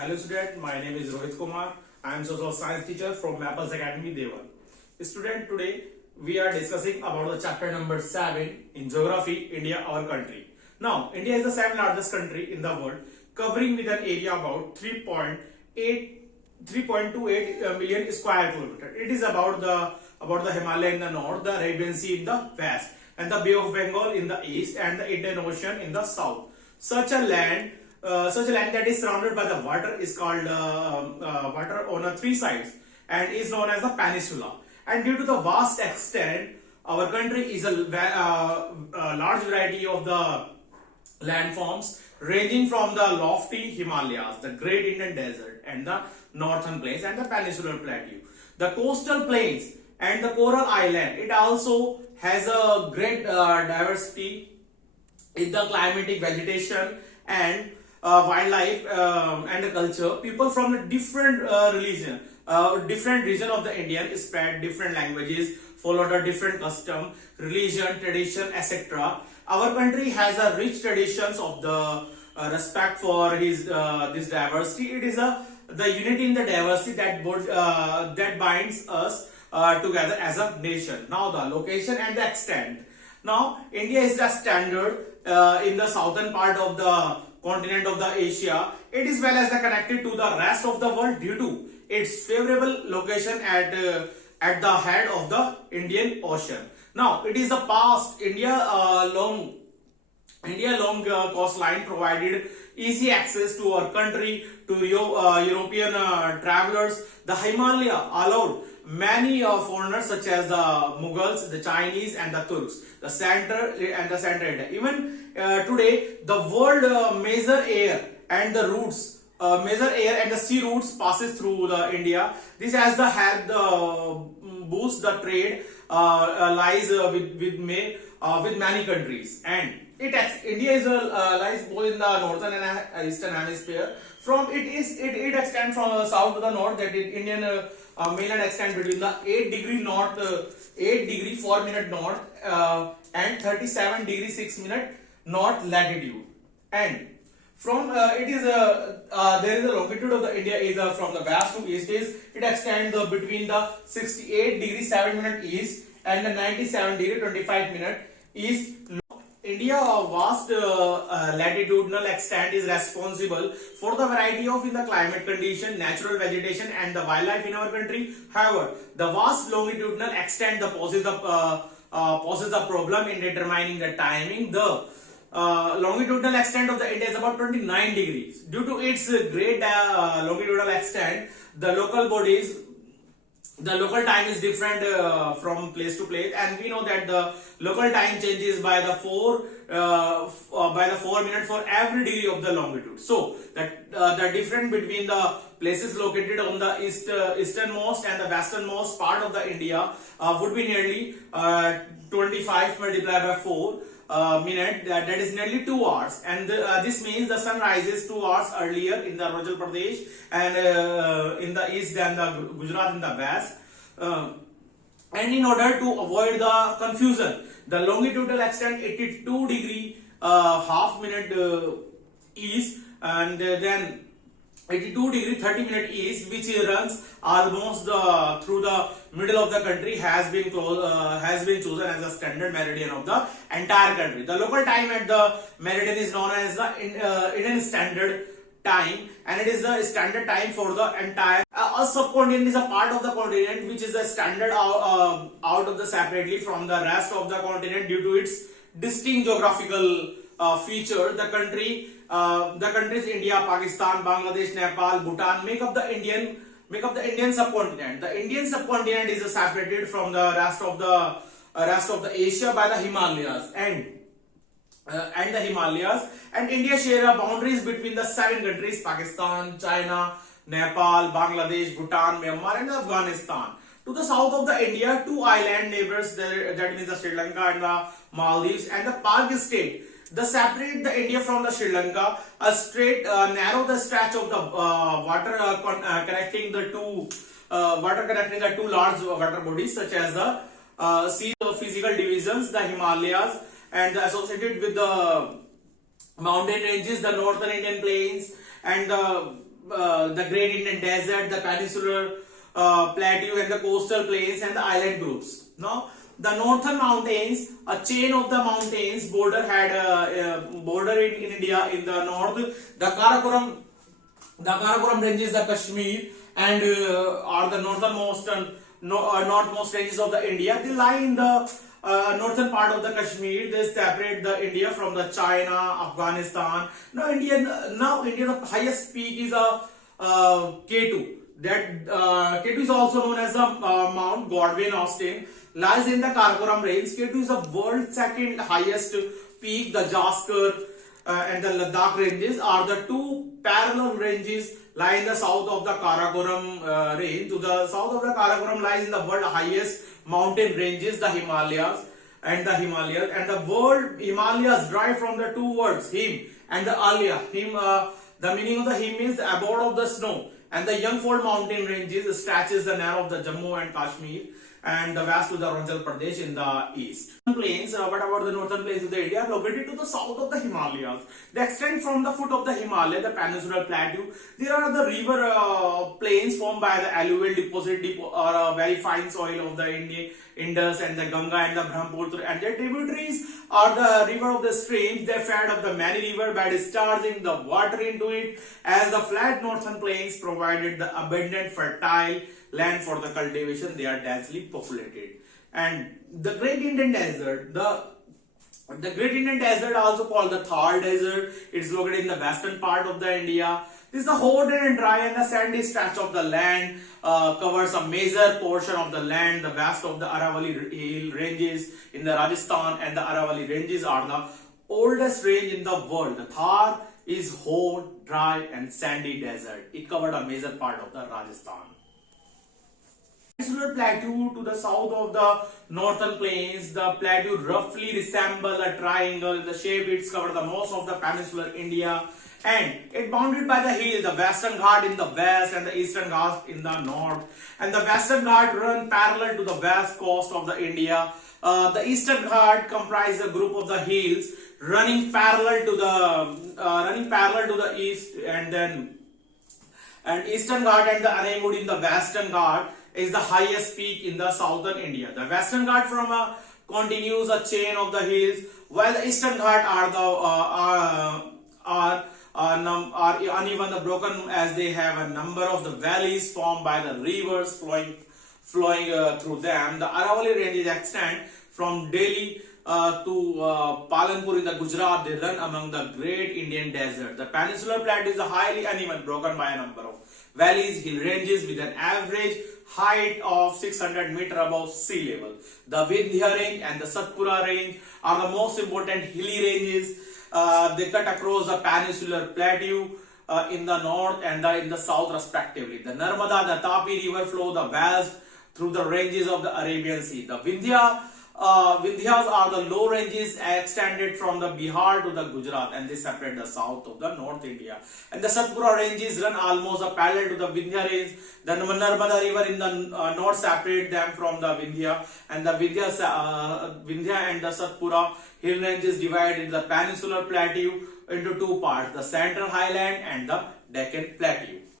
Hello student, my name is Rohit Kumar. I am social science teacher from Maples Academy, Dewan. Student, today we are discussing about the chapter number 7 in Geography, India, our country. Now, India is the 7th largest country in the world, covering with an area about 3.28 million square kilometer. It is about the Himalaya in the north, the Arabian Sea in the west, and the Bay of Bengal in the east, and the Indian Ocean in the south. Such a land that is surrounded by the water is called water on three sides and is known as the peninsula. And due to the vast extent, our country is a large variety of the landforms ranging from the lofty Himalayas, the Great Indian Desert, and the Northern Plains and the Peninsular Plateau, the coastal plains and the coral island. It also has a great diversity in the climatic vegetation and wildlife and the culture. People from a different region of the Indian spread different languages, followed a different custom, religion, tradition, etc. Our country has a rich traditions of the respect for this diversity. It is the unity in the diversity that binds us together as a nation. Now the location and the extent. Now India is the standard in the southern part of the continent of the Asia. It is well as connected to the rest of the world due to its favorable location at the head of the Indian Ocean. Now it is a past long coastline provided easy access to our country to European travelers. The Himalaya allowed many foreigners such as the Mughals, the Chinese, and the Turks, the center India. Even today, the world major air and the sea routes passes through the India. This has the help boost the trade lies with many countries, and India is lies both in the northern and eastern hemisphere. It extends from south to the north. That Indian mainland extends between the 8 degree north, 8 degree 4 minute north, and 37 degree 6 minute north latitude. And from there is a longitude of the India is from the west to east it extends between the 68 degree 7 minute east and the 97 degree 25 minute east. India's vast latitudinal extent is responsible for the variety of in the climate condition, natural vegetation, and the wildlife in our country. However, the vast longitudinal extent poses the problem in determining the timing. The longitudinal extent of the India is about 29 degrees. Due to its great longitudinal extent, the local time is different from place to place, and we know that the local time changes by the 4 minutes for every degree of the longitude. So that the difference between the places located on the easternmost and the westernmost part of the India would be nearly 25 multiplied by 4 minute. That is nearly 2 hours, and this means the sun rises 2 hours earlier in the Arunachal Pradesh and in the east than the Gujarat in the west. And in order to avoid the confusion, the longitudinal extent 82 degree half minute east, and then 82 degree 30 minute east, which runs almost through the middle of the country, has been chosen as the standard meridian of the entire country. The local time at the meridian is known as the Indian Standard Time, and it is the standard time for the entire a subcontinent is a part of the continent which is a standard out of the separately from the rest of the continent due to its distinct geographical feature. The countries India, Pakistan, Bangladesh, Nepal, Bhutan make up the Indian subcontinent. The Indian subcontinent is separated from the rest of the Asia by the Himalayas and India share boundaries between the 7 countries: Pakistan, China, Nepal, Bangladesh, Bhutan, Myanmar, and Afghanistan. To the south of the India, 2 island neighbors, that means the Sri Lanka and the Maldives, and the Pakistan state. They separate the India from the Sri Lanka. A straight narrow the stretch of the water connecting the two large water bodies such as the sea physical divisions, the Himalayas, and associated with the mountain ranges, the northern Indian plains, and the Great Indian Desert, the Peninsular Plateau, and the coastal plains and the island groups. Now, the northern mountains, a chain of the mountains border had a border in India in the north. The Karakoram ranges, the Kashmir, and are the northmost ranges of the India. They lie in the northern part of the Kashmir. They separate the India from the China, Afghanistan. Now India, the highest peak is a K2. That K2 is also known as the Mount Godwin Austen. Lies in the Karakoram range. K2 is the world's second highest peak. The Jaskar and the Ladakh ranges are the two parallel ranges lie in the south of the Karakoram range. To the south of the Karakoram lies in the world highest mountain ranges, the Himalayas, and the word Himalayas derive from the two words Him and the Alya. Him, the meaning of the Him means the abode of the snow, and the Youngfold mountain ranges stretches the narrow of the Jammu and Kashmir and the vast to the Arunachal Pradesh in the east. Plains, what about the northern plains of the India, are located to the south of the Himalayas. They extend from the foot of the Himalaya, the Peninsular Plateau. There are the river plains formed by the alluvial deposit or a very fine soil of the Indus and the Ganga and the Brahmaputra, and their tributaries are the river of the streams. They fed up the many river by discharging the water into it, as the flat northern plains provided the abundant fertile land for the cultivation. They are densely populated. And the Great Indian Desert, the Great Indian Desert, also called the Thar Desert, it's located in the western part of the India. This is the hot and dry and the sandy stretch of the land, covers a major portion of the land. The west of the Aravalli hill ranges in the Rajasthan, and the Aravalli ranges are the oldest range in the world. The Thar is hot, dry and sandy desert. It covered a major part of the Rajasthan. Peninsular Plateau to the south of the northern plains. The plateau roughly resembles a triangle in the shape. It's covered the most of the peninsular India, and it bounded by the hills, the Western Ghat in the west and the Eastern Ghat in the north. And the Western Ghat run parallel to the west coast of the India. The Eastern Ghat comprises a group of the hills running parallel to the east, and Eastern Ghat and the Anemud in the Western Ghat is the highest peak in the southern India. The Western Ghat continues a chain of the hills, while the Eastern Ghat are uneven, broken, as they have a number of the valleys formed by the rivers flowing through them. The Aravalli ranges extend from Delhi to Palanpur in the Gujarat. They run among the Great Indian Desert. The Peninsular Plateau is highly uneven, broken by a number of valleys, hill ranges with an average height of 600 meters above sea level. The Vindhya range and the Satpura range are the most important hilly ranges. They cut across the Peninsular Plateau in the north and in the south respectively. The Narmada, the Tapi river flow the west through the ranges of the Arabian Sea. The Vindhyas are the low ranges extended from the Bihar to the Gujarat, and they separate the south of the North India. And the Satpura ranges run almost parallel to the Vindhya range. The Narmada river in the north separate them from the Vindhya, and the Vindhya and the Satpura hill ranges divided the Peninsular Plateau into two parts: the Central Highland and the Deccan Plateau.